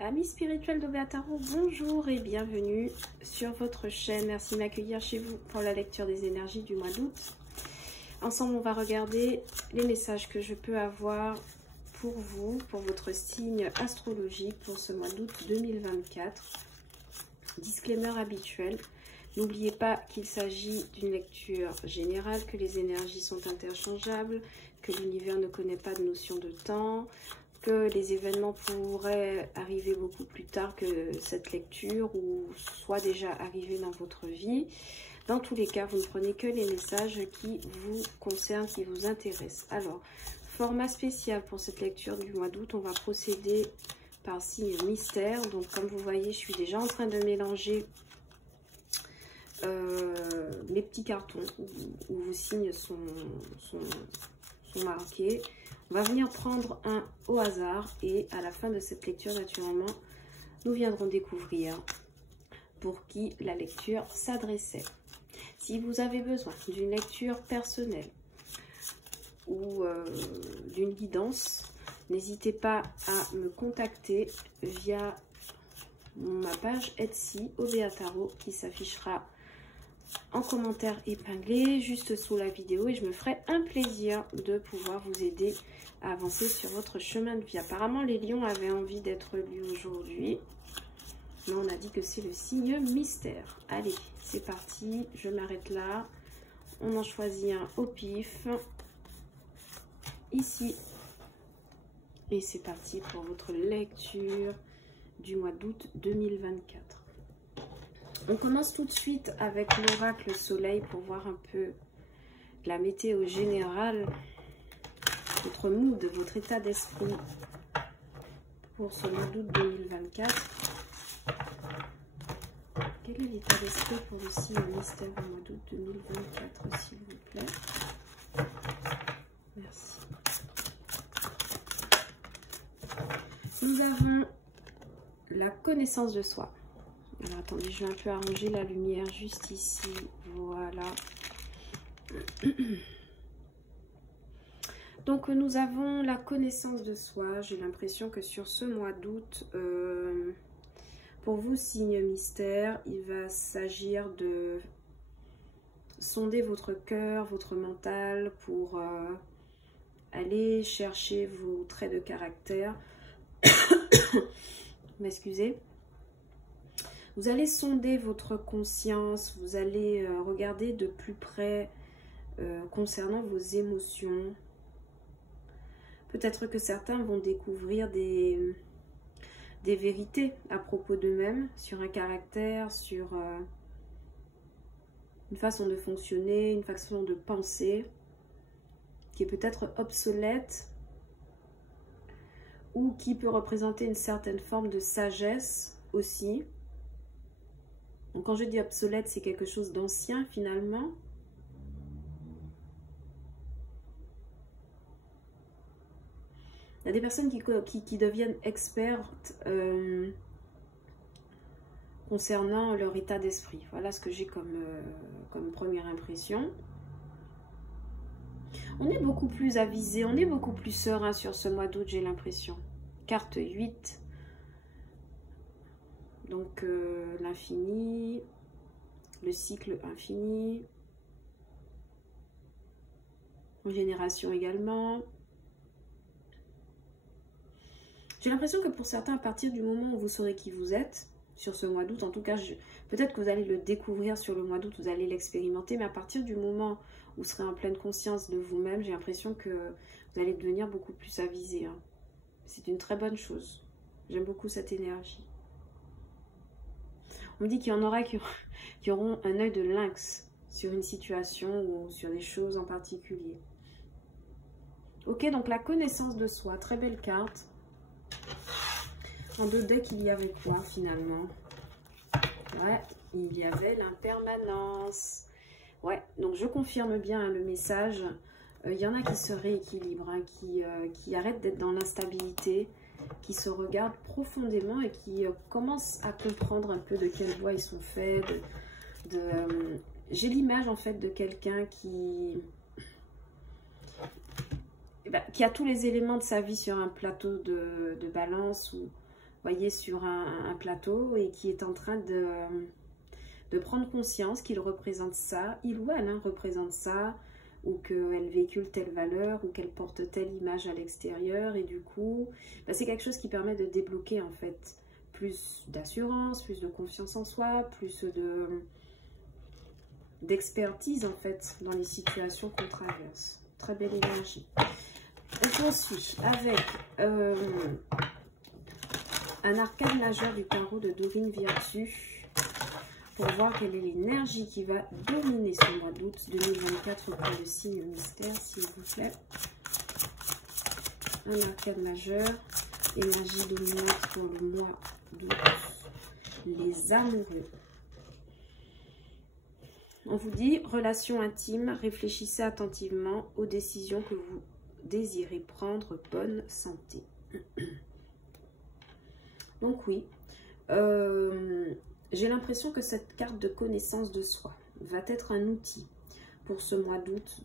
Amis spirituels d'Ovea Tarot, bonjour et bienvenue sur votre chaîne. Merci de m'accueillir chez vous pour la lecture des énergies du mois d'août. Ensemble, on va regarder les messages que je peux avoir pour vous, pour votre signe astrologique pour ce mois d'août 2024. Disclaimer habituel. N'oubliez pas qu'il s'agit d'une lecture générale, que les énergies sont interchangeables, que l'univers ne connaît pas de notion de temps, que les événements pourraient arriver beaucoup plus tard que cette lecture ou soit déjà arrivés dans votre vie. Dans tous les cas, vous ne prenez que les messages qui vous concernent, qui vous intéressent. Alors, format spécial pour cette lecture du mois d'août, on va procéder par signe mystère. Donc, comme vous voyez, je suis déjà en train de mélanger les petits cartons où vos signes sont marqués. On va venir prendre un au hasard et à la fin de cette lecture, naturellement, nous viendrons découvrir pour qui la lecture s'adressait. Si vous avez besoin d'une lecture personnelle ou d'une guidance, n'hésitez pas à me contacter via ma page Etsy Ovea Tarot qui s'affichera en commentaire épinglé juste sous la vidéo et je me ferai un plaisir de pouvoir vous aider à avancer sur votre chemin de vie. Apparemment les lions avaient envie d'être lus aujourd'hui, mais on a dit que c'est le signe mystère. Allez, c'est parti, je m'arrête là. On en choisit un au pif ici et c'est parti pour votre lecture du mois d'août 2024. On commence tout de suite avec l'oracle soleil pour voir un peu la météo générale, votre mood, votre état d'esprit pour ce mois d'août 2024. Quel est l'état d'esprit pour le signe mystère au mois d'août 2024, s'il vous plaît? Merci. Nous avons la connaissance de soi. Alors, attendez, je vais un peu arranger la lumière juste ici. Voilà. Donc, nous avons la connaissance de soi. J'ai l'impression que sur ce mois d'août, pour vous, signe mystère, il va s'agir de sonder votre cœur, votre mental pour aller chercher vos traits de caractère. M'excusez. Vous allez sonder votre conscience, vous allez regarder de plus près concernant vos émotions. Peut-être que certains vont découvrir des vérités à propos d'eux-mêmes, sur un caractère, sur une façon de fonctionner, une façon de penser, qui est peut-être obsolète ou qui peut représenter une certaine forme de sagesse aussi. Donc, quand je dis obsolète, c'est quelque chose d'ancien finalement. Il y a des personnes qui deviennent expertes concernant leur état d'esprit. Voilà ce que j'ai comme première impression. On est beaucoup plus avisé, on est beaucoup plus serein sur ce mois d'août, j'ai l'impression. Carte 8. Donc, l'infini, le cycle infini, génération également. J'ai l'impression que pour certains, à partir du moment où vous saurez qui vous êtes, sur ce mois d'août, en tout cas, peut-être que vous allez le découvrir sur le mois d'août, vous allez l'expérimenter, mais à partir du moment où vous serez en pleine conscience de vous-même, j'ai l'impression que vous allez devenir beaucoup plus avisé. Hein. C'est une très bonne chose. J'aime beaucoup cette énergie. On me dit qu'il y en aura qui auront un œil de lynx sur une situation ou sur des choses en particulier. Ok, donc la connaissance de soi, très belle carte. En deux decks, il y avait quoi finalement? Ouais, il y avait l'impermanence. Ouais, donc je confirme bien hein, le message. Il y en a qui se rééquilibrent, hein, qui arrêtent d'être dans l'instabilité, qui se regardent profondément et qui commencent à comprendre un peu de quelle voie ils sont faits. J'ai l'image en fait de quelqu'un qui a tous les éléments de sa vie sur un plateau de balance où voyez, sur un plateau et qui est en train de prendre conscience qu'il représente ça, il ou elle représente ça, ou qu'elle véhicule telle valeur, ou qu'elle porte telle image à l'extérieur, et du coup, bah, c'est quelque chose qui permet de débloquer en fait plus d'assurance, plus de confiance en soi, plus d'expertise en fait dans les situations qu'on traverse. Très belle énergie. On poursuit avec un arcane majeur du tarot de Dorine Virtue pour voir quelle est l'énergie qui va dominer ce mois d'août 2024 pour le signe mystère, s'il vous plaît. Un arcane majeur, énergie dominante pour le mois d'août, les amoureux. On vous dit, relation intime, réfléchissez attentivement aux décisions que vous désirez prendre, bonne santé. Donc oui, j'ai l'impression que cette carte de connaissance de soi va être un outil pour ce mois d'août,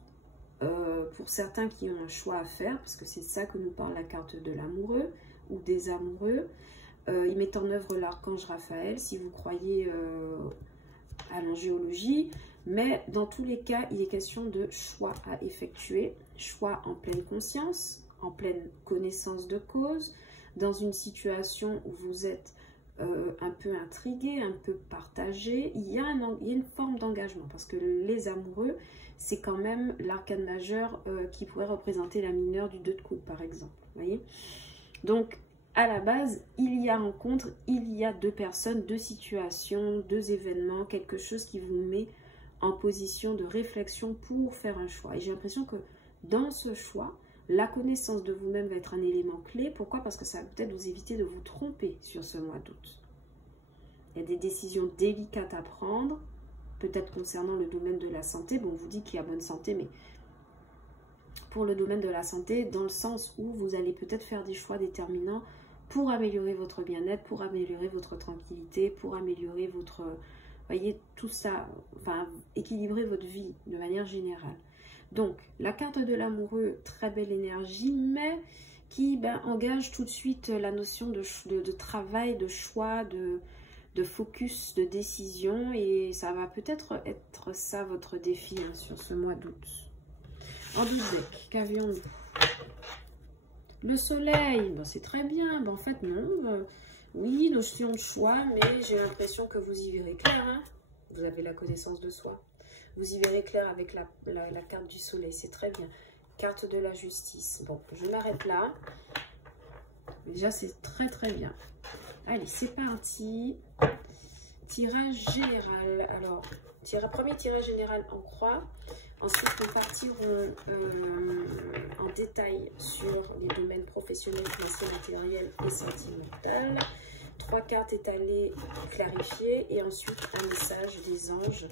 pour certains qui ont un choix à faire, parce que c'est ça que nous parle la carte de l'amoureux ou des amoureux. Il met en œuvre l'archange Raphaël, si vous croyez à l'angéologie, mais dans tous les cas, il est question de choix à effectuer, choix en pleine conscience, en pleine connaissance de cause, dans une situation où vous êtes un peu intrigué, un peu partagé, il y a une forme d'engagement, parce que les amoureux, c'est quand même l'arcane majeur qui pourrait représenter la mineure du 2 de coupe, par exemple. Voyez, donc, à la base, il y a rencontre, il y a deux personnes, deux situations, deux événements, quelque chose qui vous met en position de réflexion pour faire un choix. Et j'ai l'impression que dans ce choix, la connaissance de vous-même va être un élément clé. Pourquoi? Parce que ça va peut-être vous éviter de vous tromper sur ce mois d'août. Il y a des décisions délicates à prendre, peut-être concernant le domaine de la santé. Bon, on vous dit qu'il y a bonne santé, mais pour le domaine de la santé, dans le sens où vous allez peut-être faire des choix déterminants pour améliorer votre bien-être, pour améliorer votre tranquillité, pour améliorer votre... voyez, tout ça, enfin, équilibrer votre vie de manière générale. Donc, la carte de l'amoureux, très belle énergie, mais qui engage tout de suite la notion de travail, de choix, de focus, de décision. Et ça va peut-être être ça votre défi sur ce mois d'août. En deck, qu'avions-nous? Le soleil, c'est très bien. En fait, non. Oui, notion de choix, mais j'ai l'impression que vous y verrez clair. Vous avez la connaissance de soi. Vous y verrez clair avec la carte du soleil, c'est très bien. Carte de la justice. Bon, je m'arrête là. Déjà, c'est très très bien. Allez, c'est parti. Tirage général. Alors, premier tirage général en croix. Ensuite, nous partirons en détail sur les domaines professionnels, financiers, matériels et sentimental. 3 cartes étalées, clarifiées, et ensuite un message des anges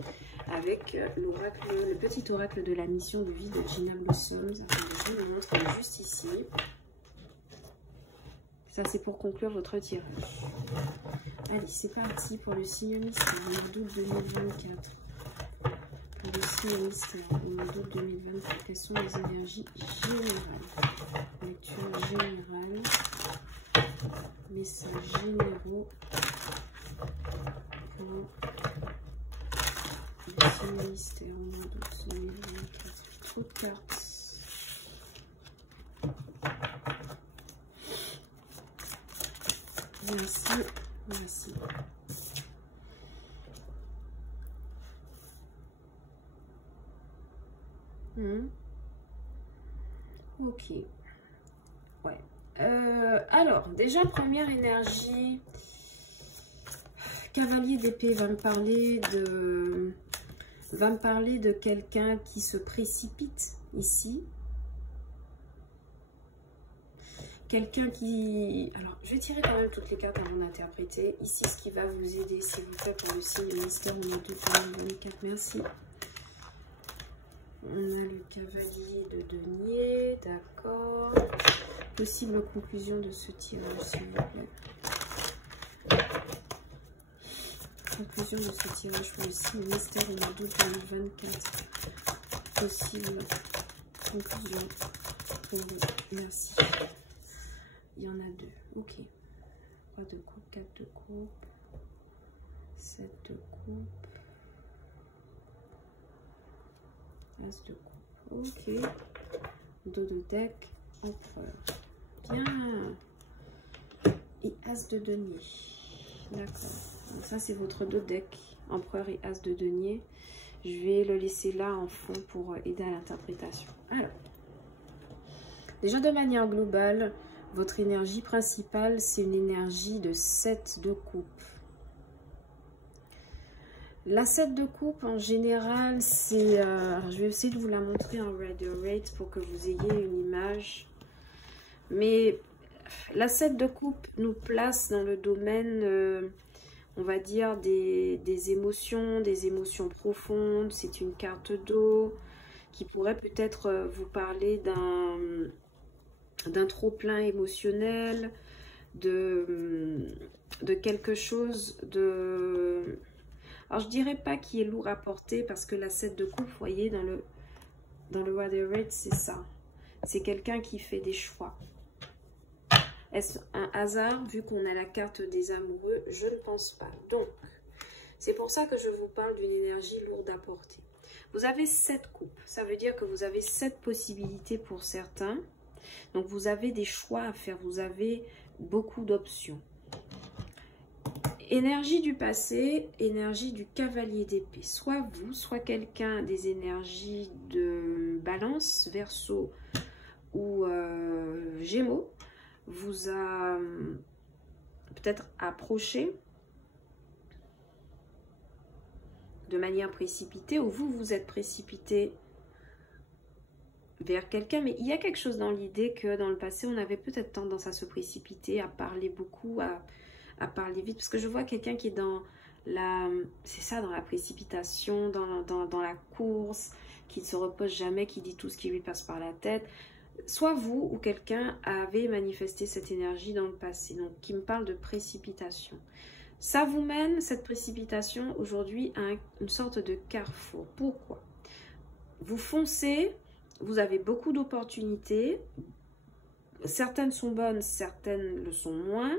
avec l'oracle, le petit oracle de la mission de vie de Gina Blossoms. Je vous le montre juste ici. Ça, c'est pour conclure votre tirage. Allez, c'est parti pour le signe mystère au mois d'août 2024. Pour le signe mystère au mois d'août 2024, quelles sont les énergies générales? Lecture générale. Messages généraux pour le signe mystère au mois d'août 2024. Trop de cartes. Merci, merci. Ok. Ouais. Alors, déjà, première énergie. Cavalier d'épée va me parler de quelqu'un qui se précipite ici. Quelqu'un qui... Alors, je vais tirer quand même toutes les cartes avant d'interpréter. Ici, ce qui va vous aider, s'il vous plaît, pour le signe mystère au mois d'août 2024. Merci. On a le cavalier de denier, d'accord. Possible conclusion de ce tirage, s'il vous plaît. Conclusion de ce tirage pour le signe mystère au mois d'août 2024. Possible conclusion pour... Merci. Il y en a deux. Ok. 3 de coupe, 4 de coupe, 7 de coupe, As de coupe. Ok. Dos de deck, empereur. Bien. Et As de denier. D'accord. Donc ça, c'est votre dos de deck, empereur et As de denier. Je vais le laisser là en fond pour aider à l'interprétation. Alors, déjà de manière globale, votre énergie principale, c'est une énergie de 7 de coupe. La 7 de coupe, en général, c'est... je vais essayer de vous la montrer en Rider-Waite pour que vous ayez une image. Mais la 7 de coupe nous place dans le domaine, on va dire, des émotions profondes. C'est une carte d'eau qui pourrait peut-être vous parler d'un trop-plein émotionnel, de quelque chose de... Alors, je dirais pas qui est lourd à porter parce que la 7 de coupe, vous voyez, dans le Rider-Waite, c'est ça. C'est quelqu'un qui fait des choix. Est-ce un hasard vu qu'on a la carte des amoureux? Je ne pense pas. Donc, c'est pour ça que je vous parle d'une énergie lourde à porter. Vous avez 7 coupes. Ça veut dire que vous avez 7 possibilités pour certains. Donc, vous avez des choix à faire. Vous avez beaucoup d'options. Énergie du passé, énergie du cavalier d'épée. Soit vous, soit quelqu'un des énergies de balance, verseau ou gémeaux, vous a peut-être approché de manière précipitée, ou vous vous êtes précipité vers quelqu'un. Mais il y a quelque chose dans l'idée que dans le passé, on avait peut-être tendance à se précipiter, à parler beaucoup, à parler vite, parce que je vois quelqu'un qui est dans la, c'est ça, dans la précipitation, dans la course, qui ne se repose jamais, qui dit tout ce qui lui passe par la tête. Soit vous ou quelqu'un avait manifesté cette énergie dans le passé, donc qui me parle de précipitation. Ça vous mène, cette précipitation, aujourd'hui à une sorte de carrefour. Pourquoi? Vous foncez, vous avez beaucoup d'opportunités, certaines sont bonnes, certaines le sont moins.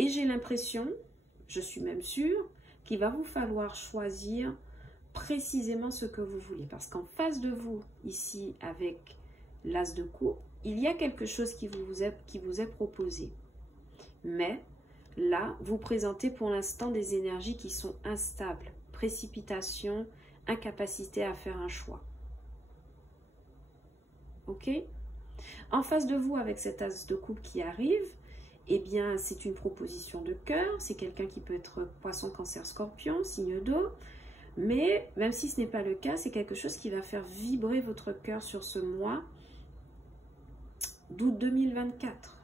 Et j'ai l'impression, je suis même sûre, qu'il va vous falloir choisir précisément ce que vous voulez. Parce qu'en face de vous, ici, avec l'As de coupe, il y a quelque chose qui vous est proposé. Mais là, vous présentez pour l'instant des énergies qui sont instables. Précipitation, incapacité à faire un choix. Ok? En face de vous, avec cet As de coupe qui arrive, eh bien, c'est une proposition de cœur. C'est quelqu'un qui peut être poisson, cancer, scorpion, signe d'eau. Mais même si ce n'est pas le cas, c'est quelque chose qui va faire vibrer votre cœur sur ce mois d'août 2024.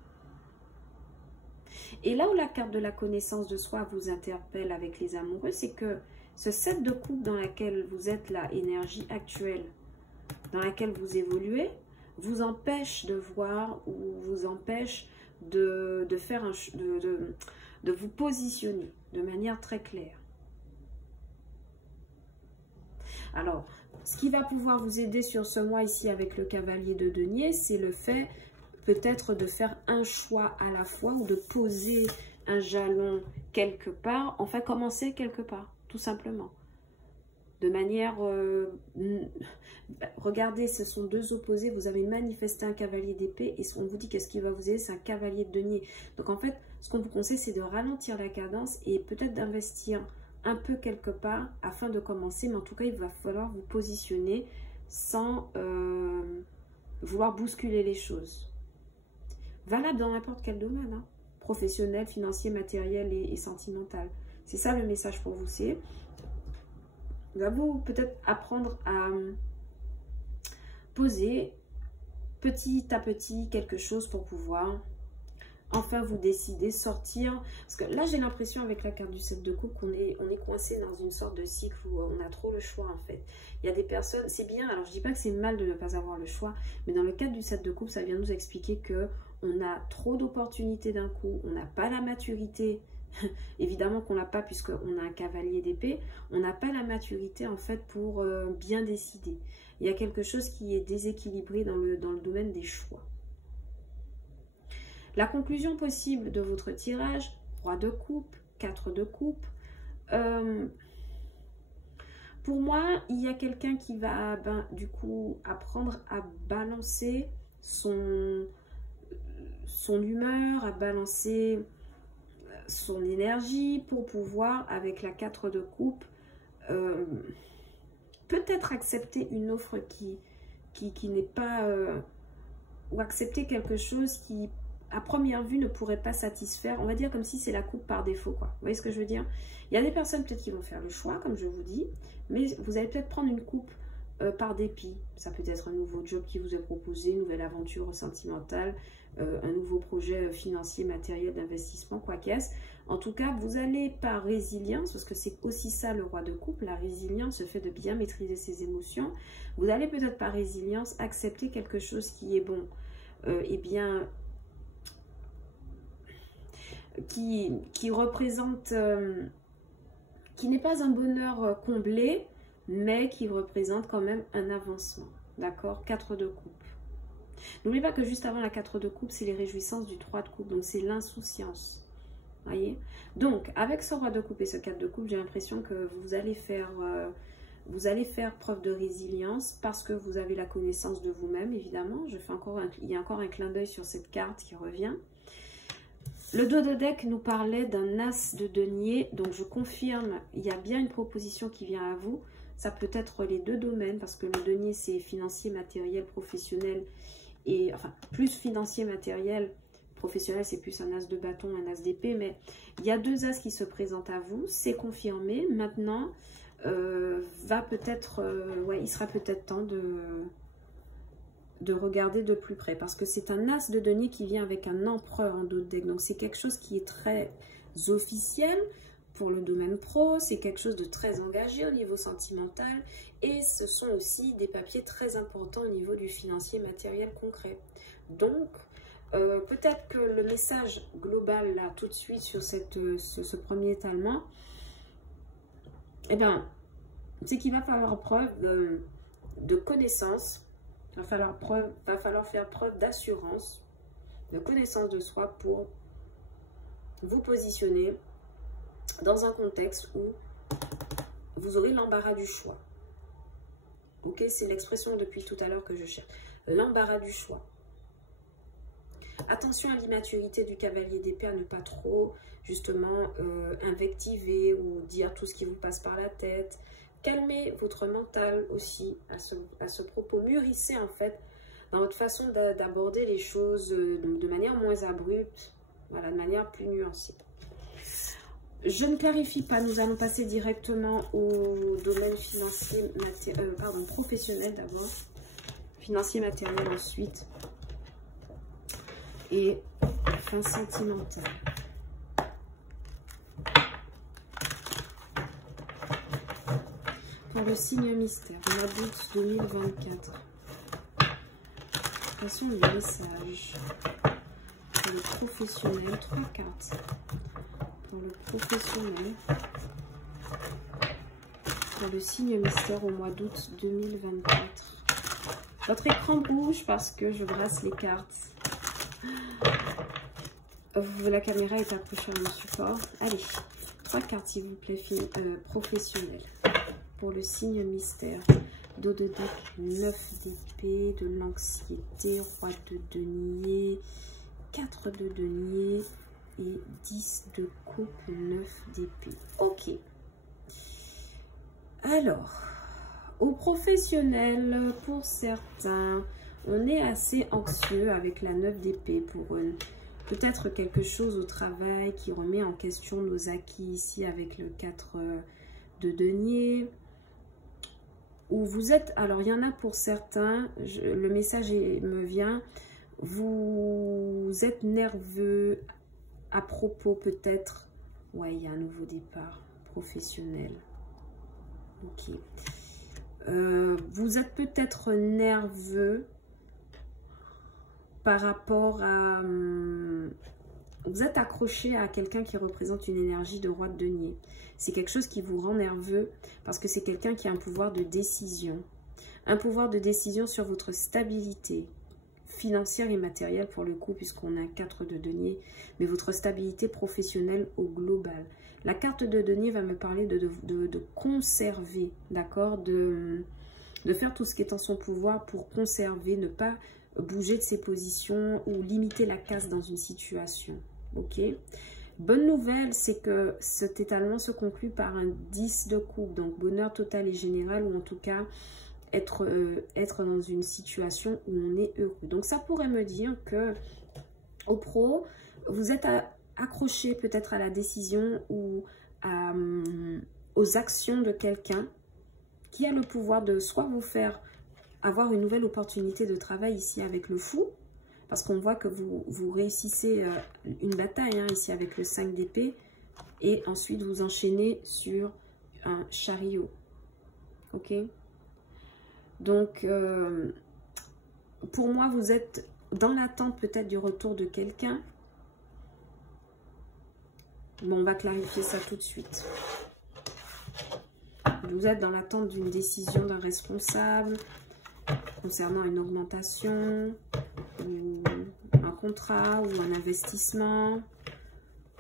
Et là où la carte de la connaissance de soi vous interpelle avec les amoureux, c'est que ce 7 de coupe dans laquelle vous êtes, la énergie actuelle, dans laquelle vous évoluez, vous empêche de voir ou vous empêche de vous positionner de manière très claire. Alors, ce qui va pouvoir vous aider sur ce mois ici avec le cavalier de denier, c'est le fait peut-être de faire un choix à la fois ou de poser un jalon quelque part, enfin commencer quelque part, tout simplement. De manière, regardez, ce sont deux opposés, vous avez manifesté un cavalier d'épée et on vous dit qu'est-ce qui va vous aider, c'est un cavalier de denier. Donc en fait, ce qu'on vous conseille, c'est de ralentir la cadence et peut-être d'investir un peu quelque part afin de commencer, mais en tout cas, il va falloir vous positionner sans vouloir bousculer les choses. Valable dans n'importe quel domaine, hein, professionnel, financier, matériel et sentimental. C'est ça le message pour vous, c'est vous allez peut-être apprendre à poser petit à petit quelque chose pour pouvoir enfin vous décider, sortir. Parce que là, j'ai l'impression avec la carte du 7 de coupe qu'on est coincé dans une sorte de cycle où on a trop le choix en fait. Il y a des personnes, c'est bien, alors je dis pas que c'est mal de ne pas avoir le choix, mais dans le cadre du 7 de coupe, ça vient nous expliquer que on a trop d'opportunités d'un coup, on n'a pas la maturité. Évidemment qu'on n'a pas puisqu'on a un cavalier d'épée, on n'a pas la maturité en fait pour bien décider. Il y a quelque chose qui est déséquilibré dans le domaine des choix. La conclusion possible de votre tirage, roi de coupe, 4 de coupe. Pour moi, il y a quelqu'un qui va du coup apprendre à balancer son humeur, à balancer son énergie pour pouvoir, avec la 4 de coupe, peut-être accepter une offre qui n'est pas... ou accepter quelque chose qui, à première vue, ne pourrait pas satisfaire. On va dire comme si c'est la coupe par défaut, quoi. Vous voyez ce que je veux dire? Il y a des personnes peut-être qui vont faire le choix, comme je vous dis, mais vous allez peut-être prendre une coupe par dépit. Ça peut être un nouveau job qui vous est proposé, une nouvelle aventure sentimentale, un nouveau projet financier, matériel, d'investissement, quoi qu'est-ce. En tout cas, vous allez par résilience, parce que c'est aussi ça le roi de coupe, la résilience, le fait de bien maîtriser ses émotions. Vous allez peut-être par résilience accepter quelque chose qui est bon, eh bien, qui représente, qui n'est pas un bonheur comblé, mais qui représente quand même un avancement. D'accord? 4 de coupe. N'oubliez pas que juste avant la 4 de coupe, c'est les réjouissances du 3 de coupe, donc c'est l'insouciance. Voyez? Donc, avec ce roi de coupe et ce 4 de coupe, j'ai l'impression que vous allez faire preuve de résilience parce que vous avez la connaissance de vous-même, évidemment. Il y a encore un clin d'œil sur cette carte qui revient. Le dos de deck nous parlait d'un as de denier, donc je confirme, il y a bien une proposition qui vient à vous. Ça peut être les deux domaines, parce que le denier, c'est financier, matériel, professionnel, et enfin, plus financier, matériel, professionnel, c'est plus un as de bâton, un as d'épée, mais il y a deux as qui se présentent à vous, c'est confirmé. Maintenant, il sera peut-être temps de regarder de plus près, parce que c'est un as de denier qui vient avec un empereur en dos de deck, donc c'est quelque chose qui est très officiel pour le domaine pro, c'est quelque chose de très engagé au niveau sentimental, et ce sont aussi des papiers très importants au niveau du financier matériel concret. Donc, peut-être que le message global, là, tout de suite, sur ce premier étalement, eh bien, c'est qu'il va falloir preuve de connaissance, il va falloir faire preuve d'assurance, de connaissance de soi pour vous positionner dans un contexte où vous aurez l'embarras du choix. Ok, c'est l'expression depuis tout à l'heure que je cherche. L'embarras du choix. Attention à l'immaturité du cavalier d'épée, à ne pas trop, justement, invectiver ou dire tout ce qui vous passe par la tête. Calmez votre mental aussi à ce propos. Mûrissez, en fait, dans votre façon d'aborder les choses de manière moins abrupte, voilà, de manière plus nuancée. Je ne clarifie pas, nous allons passer directement au domaine financier, professionnel d'abord, financier matériel ensuite, et fin sentimentale. Pour le signe mystère, mois d'août 2024. Quels sont les messages pour le professionnel? 3 cartes. Pour le professionnel, pour le signe mystère au mois d'août 2024. Votre écran bouge parce que je brasse les cartes. La caméra est approchée à mon support. Allez, 3 cartes s'il vous plaît, professionnel. Pour le signe mystère, dos de deck, 9 d'épée, de l'anxiété, roi de denier, 4 de denier, et 10 de coupe, 9 d'épée. Ok. Alors, au professionnel, pour certains, on est assez anxieux avec la 9 d'épée pour peut-être quelque chose au travail qui remet en question nos acquis ici avec le 4 de denier. Où vous êtes, alors il y en a pour certains, le message me vient, vous êtes nerveux à propos peut-être, ouais, il y a un nouveau départ professionnel. Ok. Vous êtes peut-être nerveux par rapport à... vous êtes accroché à quelqu'un qui représente une énergie de roi de denier. C'est quelque chose qui vous rend nerveux parce que c'est quelqu'un qui a un pouvoir de décision. Un pouvoir de décision sur votre stabilité financière et matérielle pour le coup, puisqu'on a un 4 de denier, mais votre stabilité professionnelle au global. La carte de denier va me parler de conserver, d'accord, de faire tout ce qui est en son pouvoir pour conserver, ne pas bouger de ses positions ou limiter la casse dans une situation, ok. Bonne nouvelle, c'est que cet étalement se conclut par un 10 de coupe, donc bonheur total et général, ou en tout cas être dans une situation où on est heureux. Donc ça pourrait me dire que au pro, vous êtes accroché peut-être à la décision ou aux actions de quelqu'un qui a le pouvoir de soit vous faire avoir une nouvelle opportunité de travail ici avec le fou, parce qu'on voit que vous réussissez une bataille hein, ici avec le 5 d'épée, et ensuite vous enchaînez sur un chariot. Ok? Donc, pour moi, vous êtes dans l'attente peut-être du retour de quelqu'un. Bon, on va clarifier ça tout de suite. Vous êtes dans l'attente d'une décision d'un responsable concernant une augmentation, ou un contrat, ou un investissement.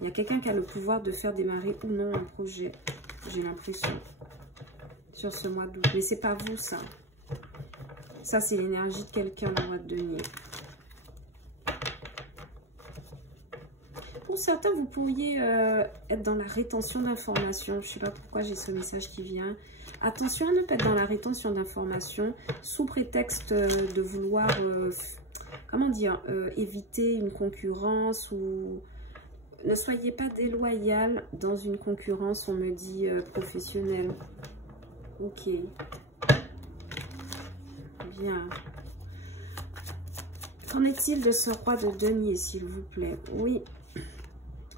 Il y a quelqu'un qui a le pouvoir de faire démarrer ou non un projet, j'ai l'impression, sur ce mois d'août. Mais c'est pas vous, ça. Ça, c'est l'énergie de quelqu'un, le mois de denier. Pour certains, vous pourriez être dans la rétention d'informations. Je ne sais pas pourquoi j'ai ce message qui vient. Attention à ne pas être dans la rétention d'informations sous prétexte de vouloir, comment dire, éviter une concurrence ou... Ne soyez pas déloyal dans une concurrence, on me dit, professionnelle. Ok. Bien. Qu'en est-il de ce roi de denier, s'il vous plaît? Oui.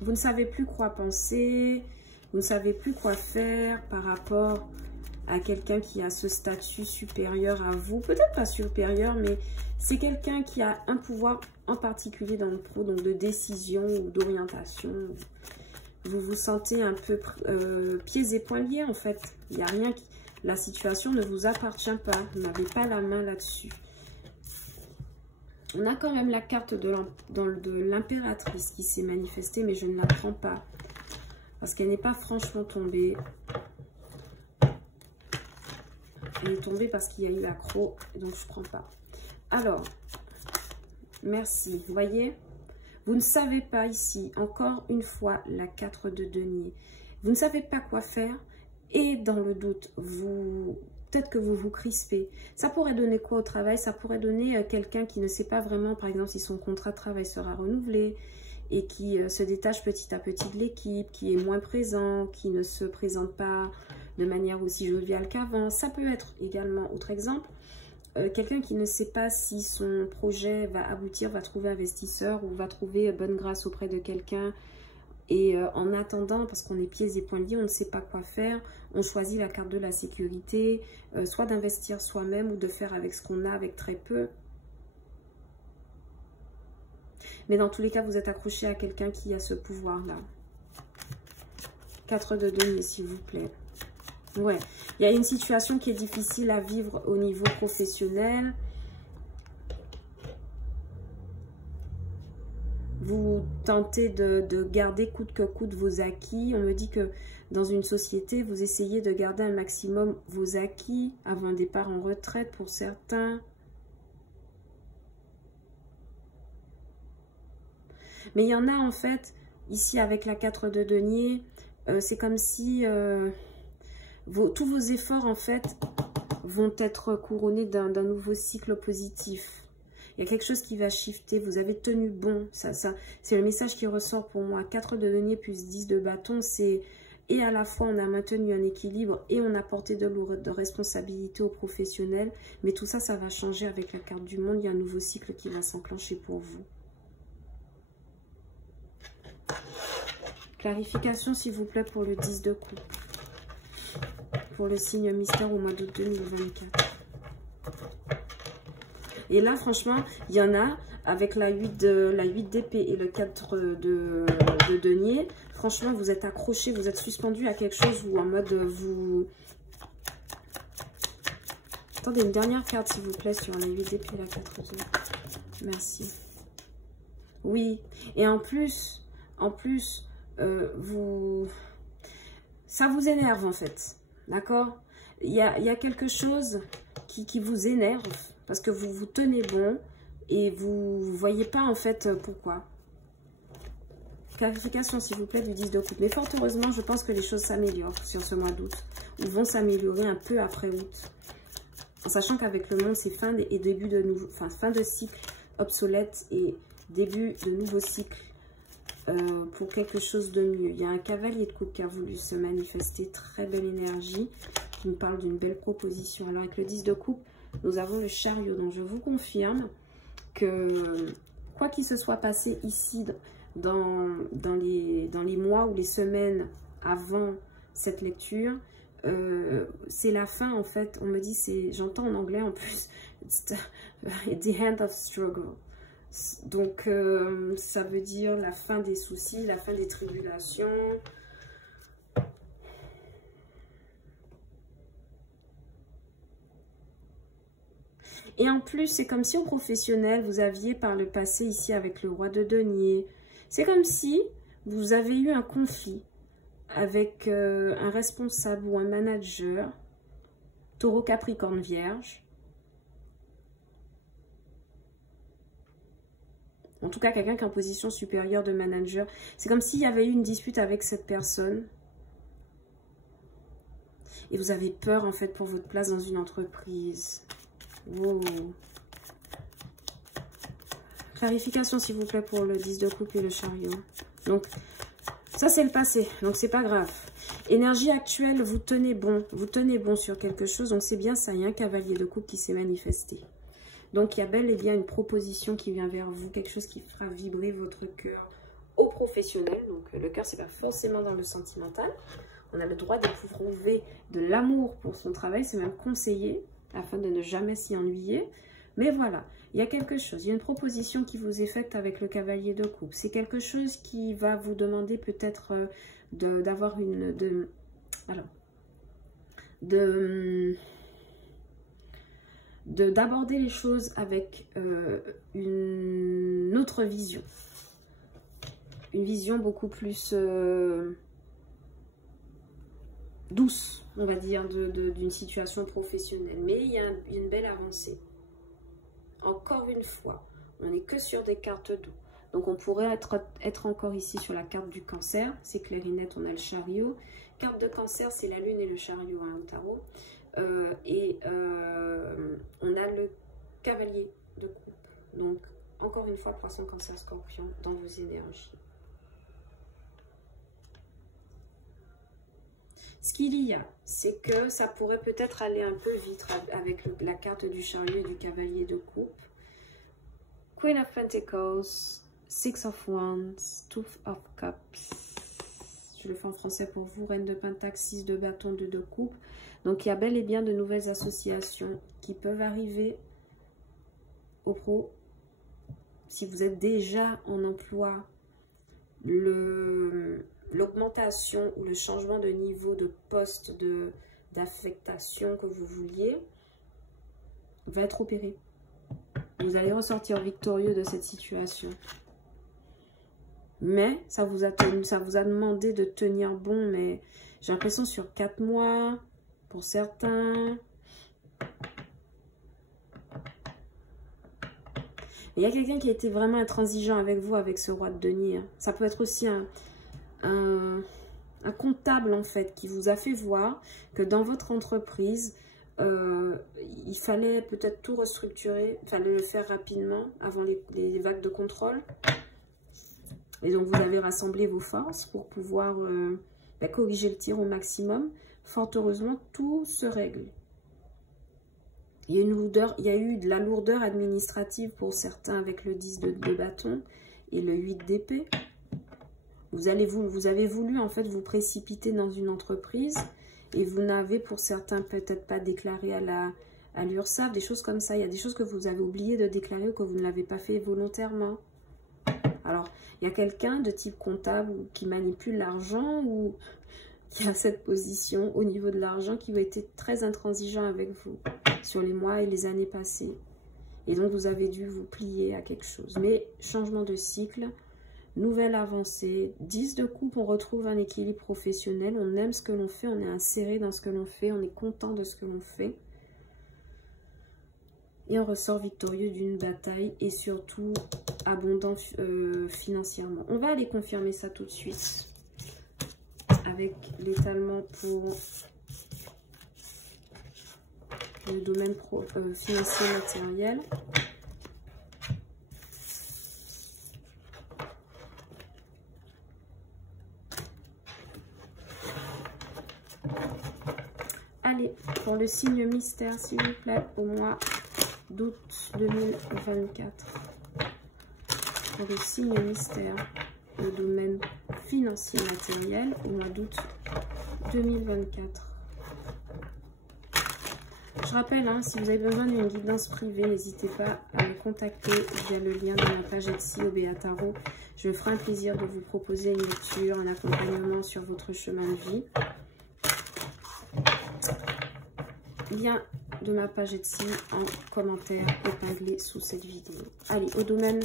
Vous ne savez plus quoi penser, vous ne savez plus quoi faire par rapport à quelqu'un qui a ce statut supérieur à vous. Peut-être pas supérieur, mais c'est quelqu'un qui a un pouvoir en particulier dans le pro, donc de décision ou d'orientation. Vous vous sentez un peu pieds et poings liés en fait. Il n'y a rien qui... La situation ne vous appartient pas. Vous n'avez pas la main là-dessus. On a quand même la carte de l'impératrice qui s'est manifestée, mais je ne la prends pas. Parce qu'elle n'est pas franchement tombée. Elle est tombée parce qu'il y a eu accro, donc je ne prends pas. Alors, merci. Vous voyez, vous ne savez pas ici, encore une fois, la 4 de denier. Vous ne savez pas quoi faire et dans le doute, peut-être que vous vous crispez. Ça pourrait donner quoi au travail? Ça pourrait donner quelqu'un qui ne sait pas vraiment, par exemple, si son contrat de travail sera renouvelé et qui se détache petit à petit de l'équipe, qui est moins présent, qui ne se présente pas de manière aussi joviale qu'avant. Ça peut être également, autre exemple, quelqu'un qui ne sait pas si son projet va aboutir, va trouver investisseur ou va trouver bonne grâce auprès de quelqu'un. Et en attendant, parce qu'on est pieds et poings liés, on ne sait pas quoi faire, on choisit la carte de la sécurité, soit d'investir soi-même ou de faire avec ce qu'on a, avec très peu. Mais dans tous les cas, vous êtes accroché à quelqu'un qui a ce pouvoir-là. 4 de denier, s'il vous plaît. Ouais, il y a une situation qui est difficile à vivre au niveau professionnel. Vous tentez de garder coûte que coûte vos acquis. On me dit que dans une société, vous essayez de garder un maximum vos acquis avant un départ en retraite pour certains. Mais il y en a en fait, ici avec la 4 de denier, c'est comme si tous vos efforts en fait vont être couronnés d'un nouveau cycle positif. Il y a quelque chose qui va shifter, vous avez tenu bon, ça c'est le message qui ressort pour moi. 4 de denier plus 10 de bâton, c'est et à la fois on a maintenu un équilibre et on a porté de lourde responsabilité aux professionnels. Mais tout ça, ça va changer avec la carte du monde, il y a un nouveau cycle qui va s'enclencher pour vous. Clarification s'il vous plaît pour le 10 de coupe. Pour le signe mystère au mois d'août 2024. Et là, franchement, il y en a avec la 8 d'épée et le 4 de denier. Franchement, vous êtes accroché, vous êtes suspendu à quelque chose ou en mode vous... Attendez, une dernière carte, s'il vous plaît, sur la 8 d'épée et la 4 de... merci. Oui, et en plus, ça vous énerve en fait, d'accord? Il y a quelque chose qui vous énerve parce que vous vous tenez bon et vous ne voyez pas en fait pourquoi. Clarification s'il vous plaît du 10 de coupe. Mais fort heureusement, je pense que les choses s'améliorent sur ce mois d'août. Ou vont s'améliorer un peu après août. En sachant qu'avec le monde, c'est fin de cycle obsolète et début de nouveau cycle pour quelque chose de mieux. Il y a un cavalier de coupe qui a voulu se manifester. Très belle énergie. Qui nous parle d'une belle proposition. Alors avec le 10 de coupe, nous avons le chariot. Donc je vous confirme que quoi qu'il se soit passé ici dans les mois ou les semaines avant cette lecture, c'est la fin en fait. On me dit, j'entends en anglais en plus, the end of struggle. Donc ça veut dire la fin des soucis, la fin des tribulations. Et en plus, c'est comme si au professionnel, vous aviez par le passé ici avec le roi de denier. C'est comme si vous avez eu un conflit avec un responsable ou un manager, taureau, capricorne, vierge. En tout cas, quelqu'un qui est en position supérieure de manager. C'est comme s'il y avait eu une dispute avec cette personne. Et vous avez peur en fait pour votre place dans une entreprise. Wow. Clarification s'il vous plaît pour le 10 de coupe et le chariot. Donc ça c'est le passé, donc c'est pas grave. Énergie actuelle, vous tenez bon sur quelque chose, donc c'est bien ça. Il y a un cavalier de coupe qui s'est manifesté. Donc il y a bel et bien une proposition qui vient vers vous, quelque chose qui fera vibrer votre cœur au professionnel. Donc le cœur c'est pas forcément dans le sentimental. On a le droit d'éprouver de l'amour pour son travail, c'est même conseillé, afin de ne jamais s'y ennuyer. Mais voilà, il y a quelque chose, il y a une proposition qui vous est faite avec le cavalier de coupe. C'est quelque chose qui va vous demander peut-être d'avoir d'aborder les choses avec une autre vision. Une vision beaucoup plus douce, on va dire, d'une situation professionnelle. Mais il y a une belle avancée. Encore une fois, on n'est que sur des cartes d'eau. Donc on pourrait être encore ici sur la carte du cancer. C'est clair et net, on a le chariot. Carte de cancer, c'est la lune et le chariot au tarot. On a le cavalier de coupe. Donc encore une fois, poisson, cancer, scorpion dans vos énergies. Ce qu'il y a, c'est que ça pourrait peut-être aller un peu vite avec la carte du chariot et du cavalier de coupe. Queen of Pentacles, Six of Wands, Two of Cups. Je le fais en français pour vous. Reine de Pentacle, 6 de bâton, 2 de coupe. Donc il y a bel et bien de nouvelles associations qui peuvent arriver au pro. Si vous êtes déjà en emploi, l'augmentation ou le changement de niveau de poste, d'affectation que vous vouliez, va être opéré. Vous allez ressortir victorieux de cette situation. Mais ça vous a demandé de tenir bon, mais j'ai l'impression sur 4 mois, pour certains. Il y a quelqu'un qui a été vraiment intransigeant avec vous, avec ce roi de denier. Ça peut être aussi un comptable en fait qui vous a fait voir que dans votre entreprise il fallait peut-être tout restructurer, il fallait le faire rapidement avant les vagues de contrôle, et donc vous avez rassemblé vos forces pour pouvoir corriger le tir au maximum. Fort heureusement, tout se règle. Il y a eu de la lourdeur administrative pour certains avec le 10 de bâton et le 8 d'épée. Vous avez voulu en fait vous précipiter dans une entreprise et vous n'avez pour certains peut-être pas déclaré à l'URSSAF, des choses comme ça. Il y a des choses que vous avez oublié de déclarer ou que vous ne l'avez pas fait volontairement. Alors, il y a quelqu'un de type comptable qui manipule l'argent ou qui a cette position au niveau de l'argent qui va être très intransigeant avec vous sur les mois et les années passées. Et donc, vous avez dû vous plier à quelque chose. Mais changement de cycle, nouvelle avancée. 10 de coupe, on retrouve un équilibre professionnel. On aime ce que l'on fait, on est inséré dans ce que l'on fait. On est content de ce que l'on fait. Et on ressort victorieux d'une bataille et surtout abondant financièrement. On va aller confirmer ça tout de suite avec l'étalement pour le domaine financier matériel. Allez, pour le signe mystère, s'il vous plaît, au mois d'août 2024. Pour le signe mystère, le domaine financier matériel, au mois d'août 2024. Je rappelle, hein, si vous avez besoin d'une guidance privée, n'hésitez pas à me contacter via le lien de ma page Etsy Obéa Tarot. Je me ferai un plaisir de vous proposer une lecture, un accompagnement sur votre chemin de vie. Lien de ma page Etsy en commentaire épinglé sous cette vidéo. Allez, au domaine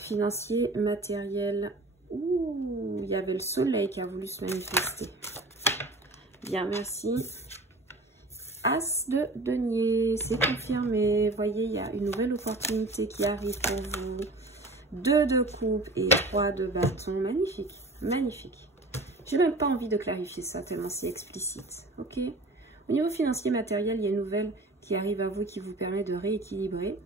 financier, matériel. Ouh, il y avait le soleil qui a voulu se manifester. Bien, merci. As de denier, c'est confirmé. Voyez, il y a une nouvelle opportunité qui arrive pour vous. 2 de coupe et 3 de bâton. Magnifique, magnifique. J'ai même pas envie de clarifier ça tellement c'est explicite. Ok. Au niveau financier matériel, il y a une nouvelle qui arrive à vous qui vous permet de rééquilibrer.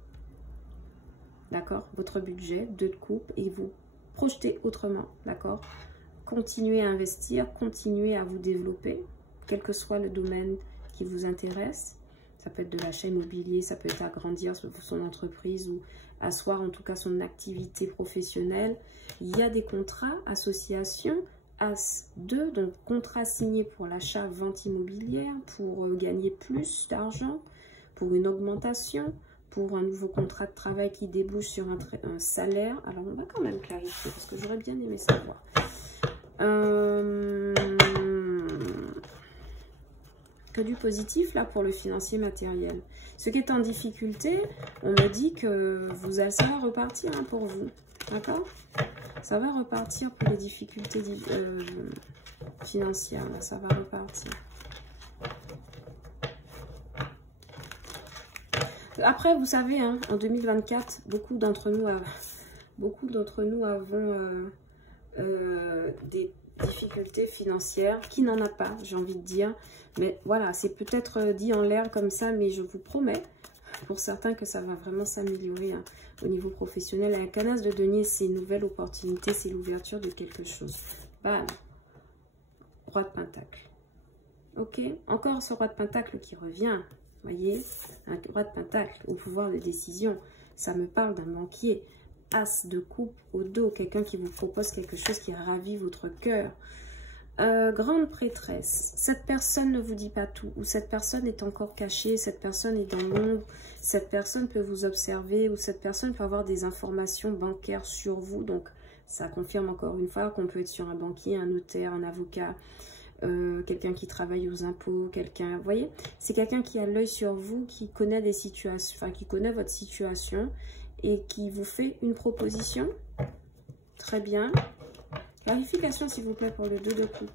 D'accord, votre budget, 2 de coupe et vous projeter autrement. D'accord. Continuez à investir, continuez à vous développer, quel que soit le domaine qui vous intéresse. Ça peut être de l'achat immobilier, ça peut être agrandir son entreprise ou asseoir en tout cas son activité professionnelle. Il y a des contrats, associations, As 2, donc contrat signé pour l'achat-vente immobilière, pour gagner plus d'argent, pour une augmentation, pour un nouveau contrat de travail qui débouche sur un salaire. Alors on va quand même clarifier parce que j'aurais bien aimé savoir. Que du positif là pour le financier matériel. Ce qui est en difficulté, on me dit que ça va repartir hein, pour vous. D'accord? Ça va repartir pour les difficultés financières. Là, ça va repartir. Après, vous savez, hein, en 2024, beaucoup d'entre nous avons des difficultés financières. Qui n'en a pas, j'ai envie de dire. Mais voilà, c'est peut-être dit en l'air comme ça, mais je vous promets, pour certains, que ça va vraiment s'améliorer hein, au niveau professionnel. La canasse de denier, c'est une nouvelle opportunité, c'est l'ouverture de quelque chose. Bam, roi de pentacle. Ok, encore ce roi de pentacle qui revient. Voyez, un roi de pentacle au pouvoir de décision. Ça me parle d'un banquier. As de coupe au dos, quelqu'un qui vous propose quelque chose qui ravive votre cœur. Grande prêtresse, cette personne ne vous dit pas tout, ou cette personne est encore cachée, cette personne est dans l'ombre, cette personne peut vous observer, ou cette personne peut avoir des informations bancaires sur vous. Donc ça confirme encore une fois qu'on peut être sur un banquier, un notaire, un avocat, quelqu'un qui travaille aux impôts, quelqu'un, vous voyez, c'est quelqu'un qui a l'œil sur vous, qui connaît des situations, enfin qui connaît votre situation et qui vous fait une proposition. Très bien. Clarification s'il vous plaît pour le 2 de coupe.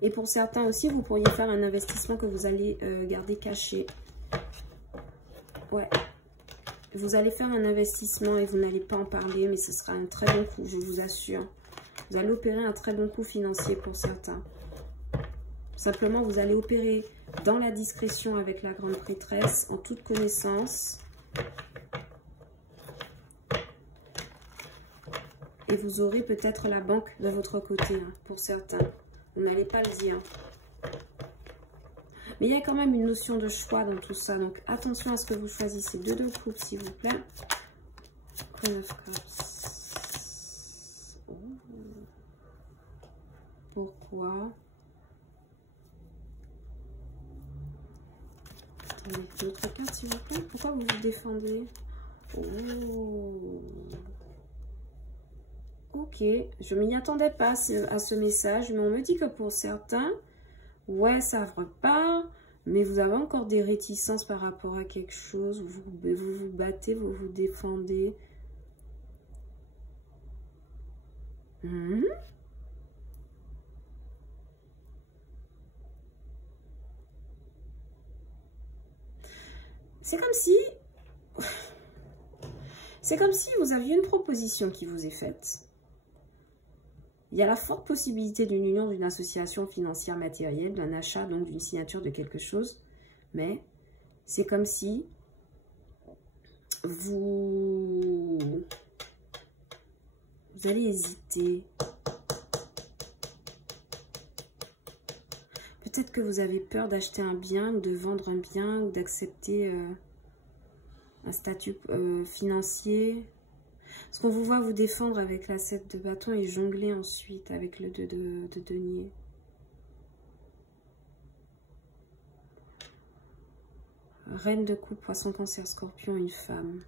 Et pour certains aussi, vous pourriez faire un investissement que vous allez garder caché. Ouais. Vous allez faire un investissement et vous n'allez pas en parler, mais ce sera un très bon coup, je vous assure. Vous allez opérer un très bon coup financier pour certains. Simplement, vous allez opérer dans la discrétion avec la grande prêtresse, en toute connaissance. Et vous aurez peut-être la banque de votre côté, hein, pour certains. Vous n'allez pas le dire. Mais il y a quand même une notion de choix dans tout ça. Donc, attention à ce que vous choisissez. 2 de coupe, s'il vous plaît. Queen of Cups. Oh. Pourquoi? Attendez, d'autres cartes, s'il vous plaît. Pourquoi vous vous défendez? Oh. Ok, je m'y attendais pas à ce message, mais on me dit que pour certains, ouais, ça repart. Mais vous avez encore des réticences par rapport à quelque chose. Vous vous battez, vous vous défendez. C'est comme si... C'est comme si vous aviez une proposition qui vous est faite. Il y a la forte possibilité d'une union, d'une association financière matérielle, d'un achat, donc d'une signature de quelque chose. Mais c'est comme si vous allez hésiter. Peut-être que vous avez peur d'acheter un bien ou de vendre un bien ou d'accepter un statut financier. Parce qu'on vous voit vous défendre avec la 7 de bâton et jongler ensuite avec le 2 de denier. Reine de coupe, poisson, cancer, scorpion, une femme.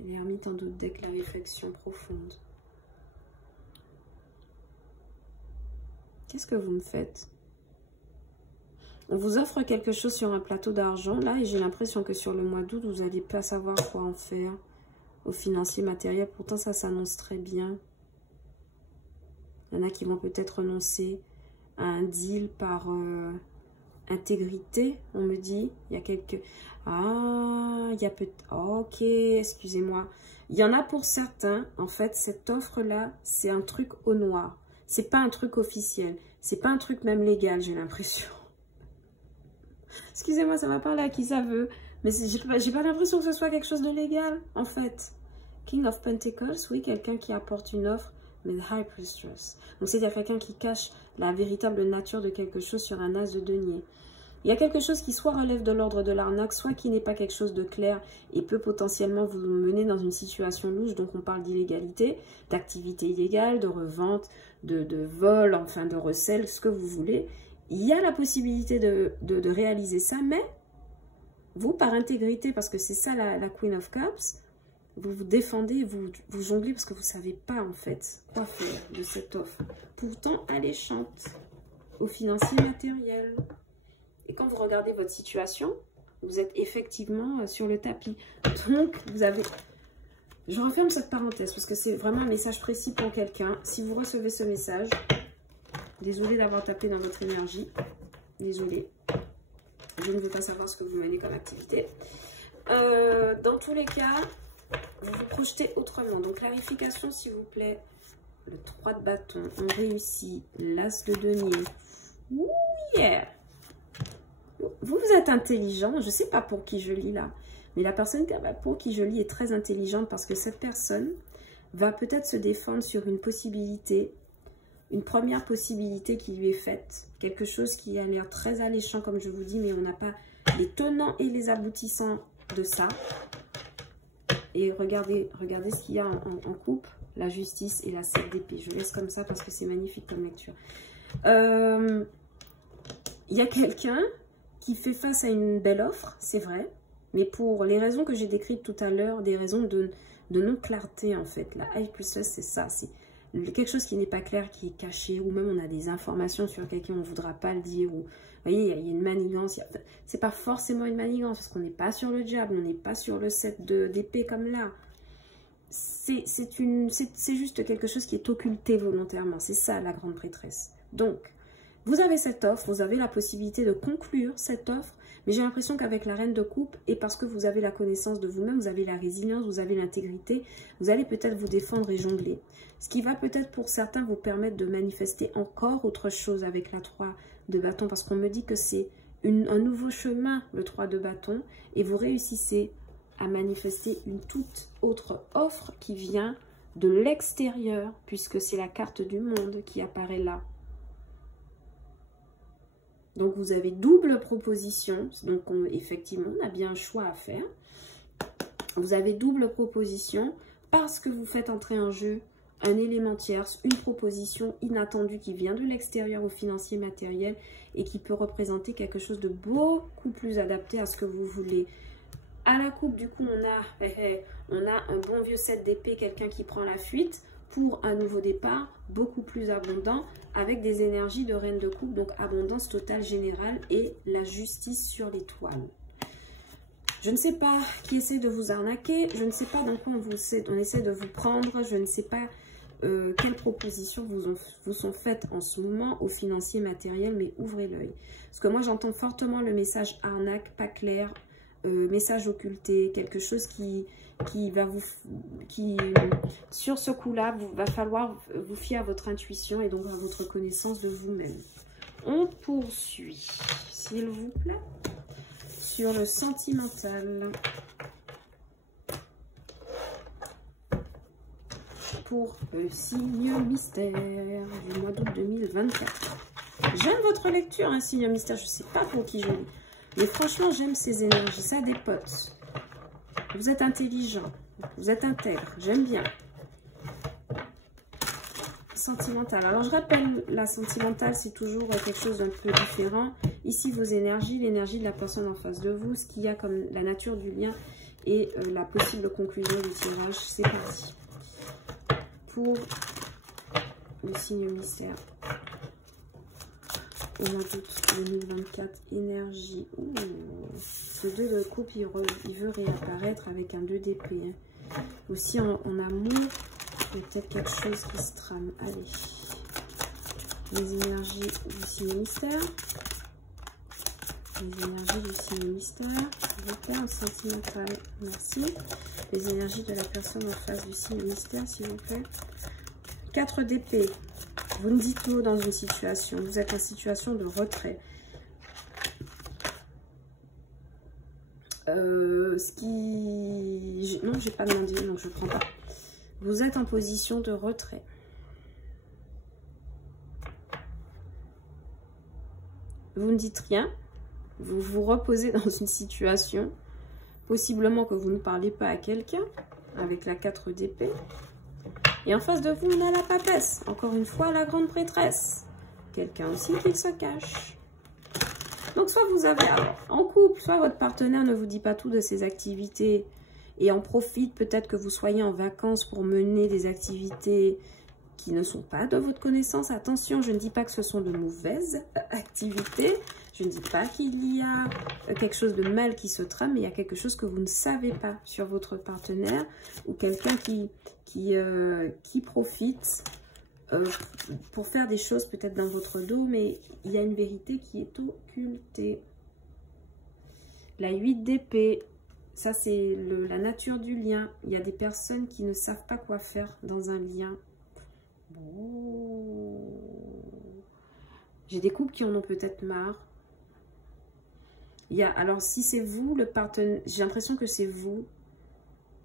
L'ermite en doute dès que la réflexion profonde. Qu'est-ce que vous me faites? On vous offre quelque chose sur un plateau d'argent, là, et j'ai l'impression que sur le mois d'août, vous n'allez pas savoir quoi en faire au financier matériel. Pourtant, ça s'annonce très bien. Il y en a qui vont peut-être renoncer à un deal par intégrité, on me dit. Il y a quelques... Ah, il y a peut-être... Ok, excusez-moi. Il y en a pour certains, en fait, cette offre-là, c'est un truc au noir. C'est pas un truc officiel. C'est pas un truc même légal, j'ai l'impression. Excusez-moi, ça va parler à qui ça veut. Mais j'ai pas l'impression que ce soit quelque chose de légal, en fait. King of Pentacles, oui, quelqu'un qui apporte une offre, mais High Priestess. Donc, c'est-à-dire quelqu'un qui cache la véritable nature de quelque chose sur un as de denier. Il y a quelque chose qui soit relève de l'ordre de l'arnaque, soit qui n'est pas quelque chose de clair et peut potentiellement vous mener dans une situation louche. Donc, on parle d'illégalité, d'activité illégale, de revente, de vol, enfin de recel, ce que vous voulez. Il y a la possibilité de réaliser ça, mais vous, par intégrité, parce que c'est ça la Queen of Cups, vous vous défendez, vous jonglez parce que vous ne savez pas en fait quoi faire de cette offre. Pourtant alléchante au financier matériel. Et quand vous regardez votre situation, vous êtes effectivement sur le tapis. Donc, vous avez... Je referme cette parenthèse parce que c'est vraiment un message précis pour quelqu'un. Si vous recevez ce message, désolé d'avoir tapé dans votre énergie. Désolé. Je ne veux pas savoir ce que vous menez comme activité. Dans tous les cas, vous vous projetez autrement. Donc, clarification, s'il vous plaît. Le 3 de bâton, on réussit. L'as de denier. Ouh, yeah! Vous êtes intelligent, je ne sais pas pour qui je lis là, mais la personne pour qui je lis est très intelligente parce que cette personne va peut-être se défendre sur une possibilité, une première possibilité qui lui est faite, quelque chose qui a l'air très alléchant comme je vous dis, mais on n'a pas les tenants et les aboutissants de ça. Et regardez ce qu'il y a en coupe, la justice et la 7 d'épée. Je laisse comme ça parce que c'est magnifique comme lecture. Il y a quelqu'un qui fait face à une belle offre, c'est vrai, mais pour les raisons que j'ai décrites tout à l'heure, des raisons de non-clarté en fait. La High Priestess, c'est ça, c'est quelque chose qui n'est pas clair, qui est caché, ou même on a des informations sur quelqu'un, on ne voudra pas le dire, ou vous voyez, il y a une manigance, c'est pas forcément une manigance, parce qu'on n'est pas sur le diable, on n'est pas sur le 7 d'épée comme là. C'est juste quelque chose qui est occulté volontairement, c'est ça la grande prêtresse. Donc, vous avez cette offre, vous avez la possibilité de conclure cette offre, mais j'ai l'impression qu'avec la reine de coupe, et parce que vous avez la connaissance de vous-même, vous avez la résilience, vous avez l'intégrité, vous allez peut-être vous défendre et jongler. Ce qui va peut-être pour certains vous permettre de manifester encore autre chose avec la 3 de bâton, parce qu'on me dit que c'est un nouveau chemin, le 3 de bâton, et vous réussissez à manifester une toute autre offre qui vient de l'extérieur, puisque c'est la carte du monde qui apparaît là. Donc, vous avez double proposition. Donc, effectivement, on a bien un choix à faire. Vous avez double proposition parce que vous faites entrer en jeu un élément tierce, une proposition inattendue qui vient de l'extérieur au financier matériel et qui peut représenter quelque chose de beaucoup plus adapté à ce que vous voulez À la coupe, du coup, on a un bon vieux 7 d'épée, quelqu'un qui prend la fuite pour un nouveau départ, beaucoup plus abondant, avec des énergies de reine de coupe, donc abondance totale générale et la justice sur l'étoile. Je ne sais pas qui essaie de vous arnaquer, je ne sais pas dans quoi on essaie de vous prendre, je ne sais pas quelles propositions vous sont faites en ce moment au financier matériel, mais ouvrez l'œil. Parce que moi, j'entends fortement le message arnaque, pas clair, message occulté, quelque chose qui sur ce coup-là, va falloir vous fier à votre intuition et donc à votre connaissance de vous-même. On poursuit, s'il vous plaît, sur le sentimental. Pour le signe mystère du mois d'août 2024. J'aime votre lecture, un signe mystère. Je ne sais pas pour qui je lis. Mais franchement, j'aime ces énergies. Ça dépote. Vous êtes intelligent. Vous êtes intègre. J'aime bien. Sentimental. Alors, je rappelle, la sentimentale, c'est toujours quelque chose d'un peu différent. Ici, vos énergies, l'énergie de la personne en face de vous, ce qu'il y a comme la nature du lien et la possible conclusion du tirage. C'est parti. Pour le signe mystère au mois d'août 2024, énergie. Ouh, ce 2 de coupe, il veut réapparaître avec un 2 d'épée. Hein. Aussi en amour, il y a peut-être quelque chose qui se trame. Allez, les énergies du signe mystère. Les énergies du signe mystère. Je vais faire un sentimental. Merci. Les énergies de la personne en face du signe mystère, s'il vous plaît. 4 d'épée. Vous me dites tout dans une situation. Vous êtes en situation de retrait. Non, j'ai pas demandé, donc je prends pas. Vous êtes en position de retrait. Vous ne dites rien. Vous vous reposez dans une situation. Possiblement que vous ne parlez pas à quelqu'un. Avec la 4 d'épée. Et en face de vous, on a la papesse. Encore une fois, la grande prêtresse. Quelqu'un aussi qui se cache. Donc, soit vous avez, alors, en couple, soit votre partenaire ne vous dit pas tout de ses activités et en profite peut-être que vous soyez en vacances pour mener des activités qui ne sont pas de votre connaissance. Attention, je ne dis pas que ce sont de mauvaises activités. Je ne dis pas qu'il y a quelque chose de mal qui se trame, mais il y a quelque chose que vous ne savez pas sur votre partenaire ou quelqu'un qui profite pour faire des choses peut-être dans votre dos, mais il y a une vérité qui est occultée. La 8 d'épée, ça c'est la nature du lien. Il y a des personnes qui ne savent pas quoi faire dans un lien. Oh. J'ai des couples qui en ont peut-être marre. Alors si c'est vous, le partenaire, j'ai l'impression que c'est vous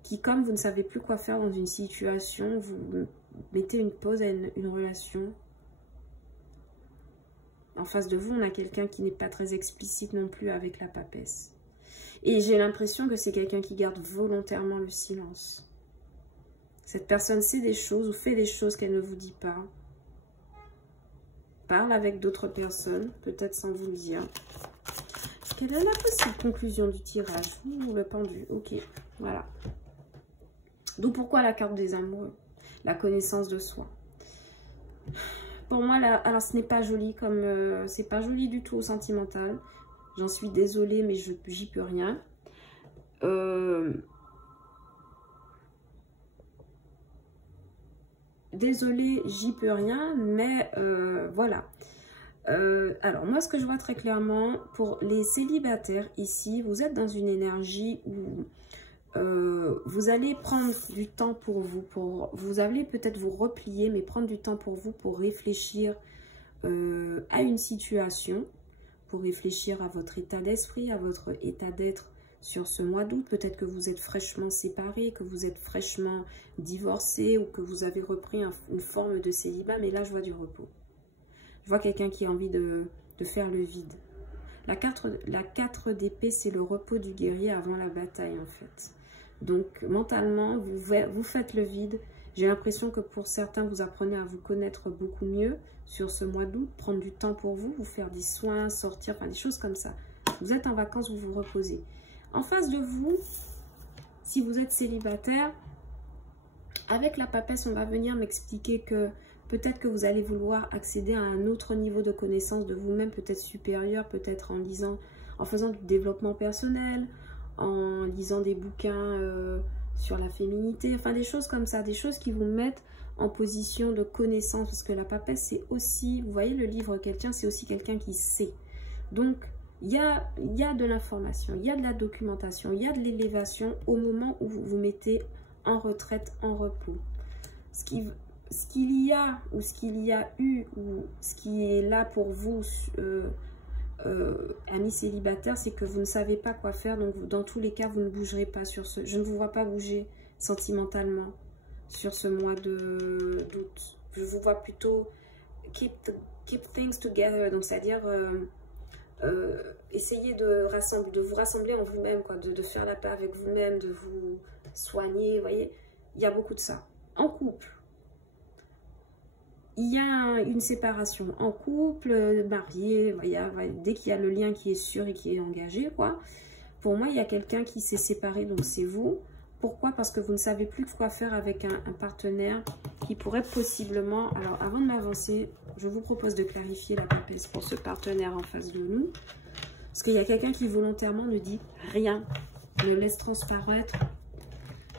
qui, comme vous ne savez plus quoi faire dans une situation, vous mettez une pause à une relation. En face de vous, on a quelqu'un qui n'est pas très explicite non plus avec la papesse. Et j'ai l'impression que c'est quelqu'un qui garde volontairement le silence. Cette personne sait des choses ou fait des choses qu'elle ne vous dit pas. Parle avec d'autres personnes, peut-être sans vous le dire. Quelle est la possible conclusion du tirage? Le pendu, ok, voilà. D'où pourquoi la carte des amoureux, la connaissance de soi. Pour moi, là, alors ce n'est pas joli comme... c'est pas joli du tout au sentimental. J'en suis désolée, mais j'y peux rien. Désolée, j'y peux rien, mais voilà. Alors, moi, ce que je vois très clairement, pour les célibataires ici, vous êtes dans une énergie où vous allez prendre du temps pour vous. Vous allez peut-être vous replier, mais prendre du temps pour vous, pour réfléchir à une situation, pour réfléchir à votre état d'esprit, à votre état d'être sur ce mois d'août. Peut-être que vous êtes fraîchement séparés, que vous êtes fraîchement divorcés ou que vous avez repris une forme de célibat, mais là, je vois du repos. Je vois quelqu'un qui a envie de faire le vide. La 4 d'épée, c'est le repos du guerrier avant la bataille, en fait. Donc, mentalement, vous faites le vide. J'ai l'impression que pour certains, vous apprenez à vous connaître beaucoup mieux sur ce mois d'août, prendre du temps pour vous, vous faire des soins, sortir, enfin des choses comme ça. Vous êtes en vacances, vous vous reposez. En face de vous, si vous êtes célibataire, avec la papesse, on va venir m'expliquer que peut-être que vous allez vouloir accéder à un autre niveau de connaissance de vous-même, peut-être supérieur, peut-être en lisant, en faisant du développement personnel, en lisant des bouquins sur la féminité, enfin des choses comme ça, des choses qui vous mettent en position de connaissance, parce que la papesse, c'est aussi, vous voyez le livre qu'elle tient, c'est aussi quelqu'un qui sait. Donc, il y a de l'information, il y a de la documentation, il y a de l'élévation au moment où vous vous mettez en retraite, en repos. Ce qu'il y a, ou ce qu'il y a eu, ou ce qui est là pour vous, amis célibataires, c'est que vous ne savez pas quoi faire. Donc, dans tous les cas, vous ne bougerez pas sur ce... Je ne vous vois pas bouger sentimentalement sur ce mois d'août. Je vous vois plutôt keep things together. Donc, c'est-à-dire... essayez de vous rassembler en vous-même, quoi, de faire la paix avec vous-même, de vous soigner, vous voyez, il y a beaucoup de ça. En couple, il y a une séparation. En couple, marié, dès qu'il y a le lien qui est sûr et qui est engagé, quoi, pour moi, il y a quelqu'un qui s'est séparé, donc c'est vous. Pourquoi? Parce que vous ne savez plus quoi faire avec un partenaire qui pourrait possiblement... Alors, avant de m'avancer, je vous propose de clarifier la papesse pour ce partenaire en face de nous. Parce qu'il y a quelqu'un qui volontairement ne dit rien, ne laisse transparaître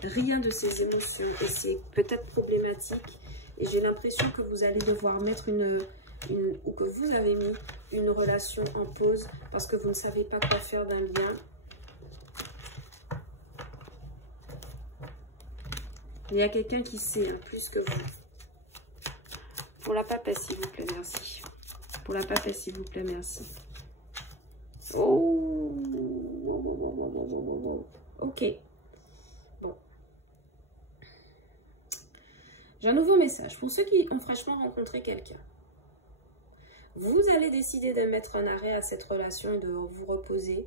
rien de ses émotions. Et c'est peut-être problématique. Et j'ai l'impression que vous allez devoir mettre ou que vous avez mis une relation en pause parce que vous ne savez pas quoi faire d'un lien. Il y a quelqu'un qui sait, hein, plus que vous. Pour la papesse, s'il vous plaît, merci. Pour la papesse, s'il vous plaît, merci. Oh, ok. Bon. J'ai un nouveau message. Pour ceux qui ont fraîchement rencontré quelqu'un, vous allez décider de mettre un arrêt à cette relation et de vous reposer.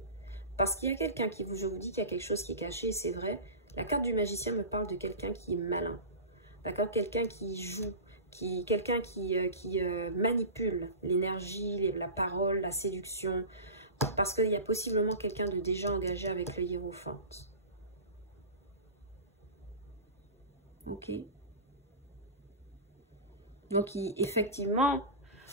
Parce qu'il y a quelqu'un qui je vous dis qu'il y a quelque chose qui est caché, et c'est vrai. La carte du magicien me parle de quelqu'un qui est malin, d'accord? Quelqu'un qui joue, quelqu'un qui manipule l'énergie, la parole, la séduction, parce qu'il y a possiblement quelqu'un de déjà engagé avec le hiérophante. Ok. Donc, effectivement,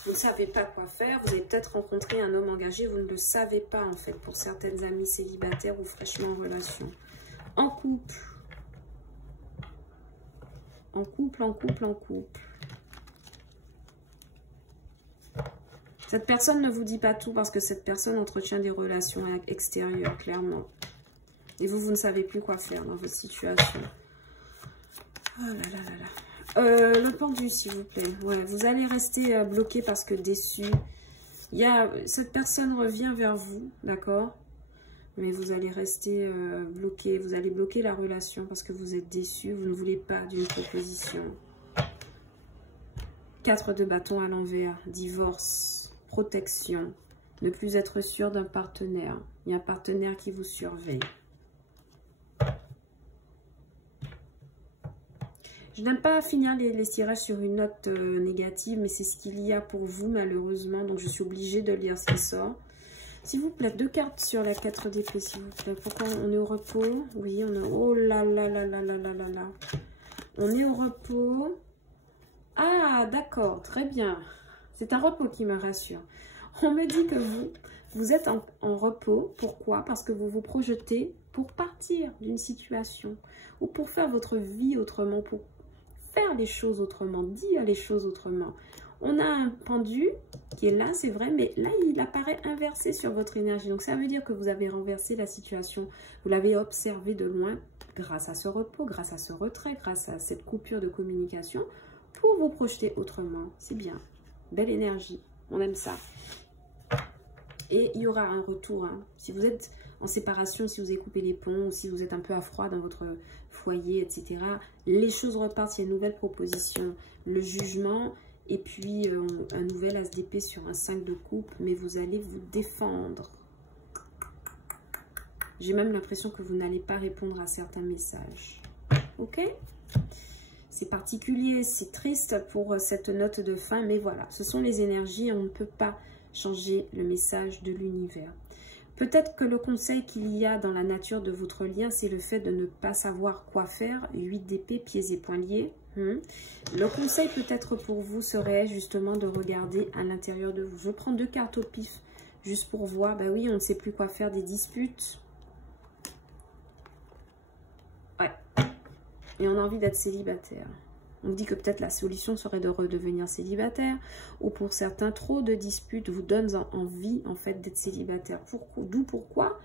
vous ne savez pas quoi faire. Vous avez peut-être rencontré un homme engagé, vous ne le savez pas, en fait, pour certaines amies célibataires ou fraîchement en relation. En couple. En couple, en couple, en couple. Cette personne ne vous dit pas tout parce que cette personne entretient des relations extérieures, clairement. Et vous ne savez plus quoi faire dans votre situation. Oh là là là là. Le pendu, s'il vous plaît. Ouais, vous allez rester bloqué parce que déçu. Cette personne revient vers vous, d'accord? Mais vous allez rester bloqué. Vous allez bloquer la relation parce que vous êtes déçu. Vous ne voulez pas d'une proposition. 4 de bâton à l'envers. Divorce. Protection. Ne plus être sûr d'un partenaire. Il y a un partenaire qui vous surveille. Je n'aime pas finir les tirages sur une note négative, mais c'est ce qu'il y a pour vous malheureusement. Donc je suis obligée de lire ce qui sort. S'il vous plaît, 2 cartes sur la 4 d'épée, s'il vous plaît. Pourquoi on est au repos? Oui, on est... Oh là là là là là là là là. On est au repos. Ah, d'accord, très bien. C'est un repos qui me rassure. On me dit que vous êtes en repos. Pourquoi? Parce que vous vous projetez pour partir d'une situation ou pour faire votre vie autrement, pour faire les choses autrement, dire les choses autrement. On a un pendu qui est là, c'est vrai, mais là, il apparaît inversé sur votre énergie. Donc, ça veut dire que vous avez renversé la situation. Vous l'avez observé de loin grâce à ce repos, grâce à ce retrait, grâce à cette coupure de communication pour vous projeter autrement. C'est bien. Belle énergie. On aime ça. Et il y aura un retour. Hein. Si vous êtes en séparation, si vous avez coupé les ponts, si vous êtes un peu à froid dans votre foyer, etc., les choses repartent. Il y a une nouvelle proposition. Le jugement... Et puis, un nouvel as d'épée sur un 5 de coupe, mais vous allez vous défendre. J'ai même l'impression que vous n'allez pas répondre à certains messages. Ok? C'est particulier, c'est triste pour cette note de fin, mais voilà. Ce sont les énergies, on ne peut pas changer le message de l'univers. Peut-être que le conseil qu'il y a dans la nature de votre lien, c'est le fait de ne pas savoir quoi faire. 8 d'épée, pieds et poings liés. Le conseil peut-être pour vous serait justement de regarder à l'intérieur de vous. Je prends 2 cartes au pif, juste pour voir. Ben oui, on ne sait plus quoi faire, des disputes. Ouais. Et on a envie d'être célibataire. On dit que peut-être la solution serait de redevenir célibataire, ou pour certains, trop de disputes vous donnent envie en fait d'être célibataire. D'où pourquoi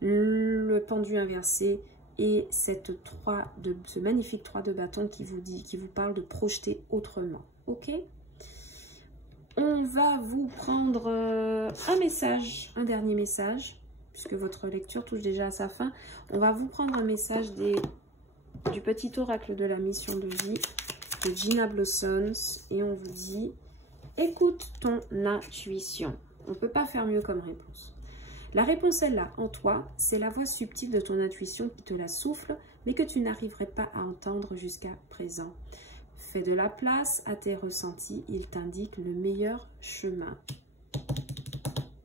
le pendu inversé et ce magnifique 3 de bâton qui vous parle de projeter autrement. Ok? On va vous prendre un message, un dernier message, puisque votre lecture touche déjà à sa fin. On va vous prendre un message du petit oracle de la mission de vie de Gina Blossoms, et on vous dit écoute ton intuition. On ne peut pas faire mieux comme réponse. La réponse est là en toi, c'est la voix subtile de ton intuition qui te la souffle, mais que tu n'arriverais pas à entendre jusqu'à présent. Fais de la place à tes ressentis, il t'indique le meilleur chemin.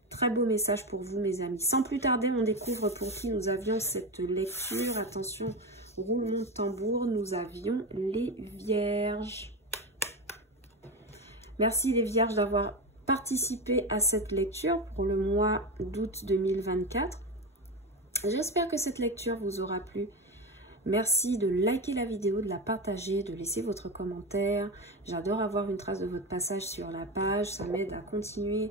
Très beau message pour vous, mes amis. Sans plus tarder, on découvre pour qui nous avions cette lecture. Attention, roulement de tambour, nous avions les Vierges. Merci les Vierges d'avoir participé à cette lecture pour le mois d'août 2024. J'espère que cette lecture vous aura plu. Merci de liker la vidéo, de la partager, de laisser votre commentaire. J'adore avoir une trace de votre passage sur la page. Ça m'aide à continuer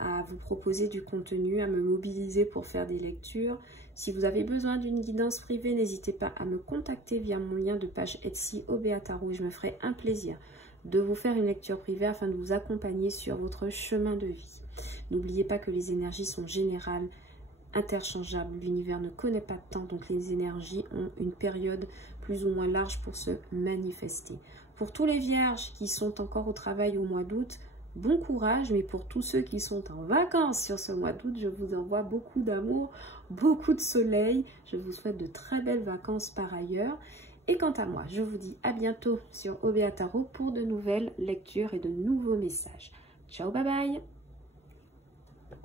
à vous proposer du contenu, à me mobiliser pour faire des lectures. Si vous avez besoin d'une guidance privée, n'hésitez pas à me contacter via mon lien de page Etsy Obéa Tarot. Je me ferai un plaisir de vous faire une lecture privée afin de vous accompagner sur votre chemin de vie. N'oubliez pas que les énergies sont générales, interchangeables. L'univers ne connaît pas de temps, donc les énergies ont une période plus ou moins large pour se manifester. Pour tous les Vierges qui sont encore au travail au mois d'août, bon courage, mais pour tous ceux qui sont en vacances sur ce mois d'août, je vous envoie beaucoup d'amour, beaucoup de soleil. Je vous souhaite de très belles vacances par ailleurs. Et quant à moi, je vous dis à bientôt sur Obéa Tarot pour de nouvelles lectures et de nouveaux messages. Ciao, bye bye!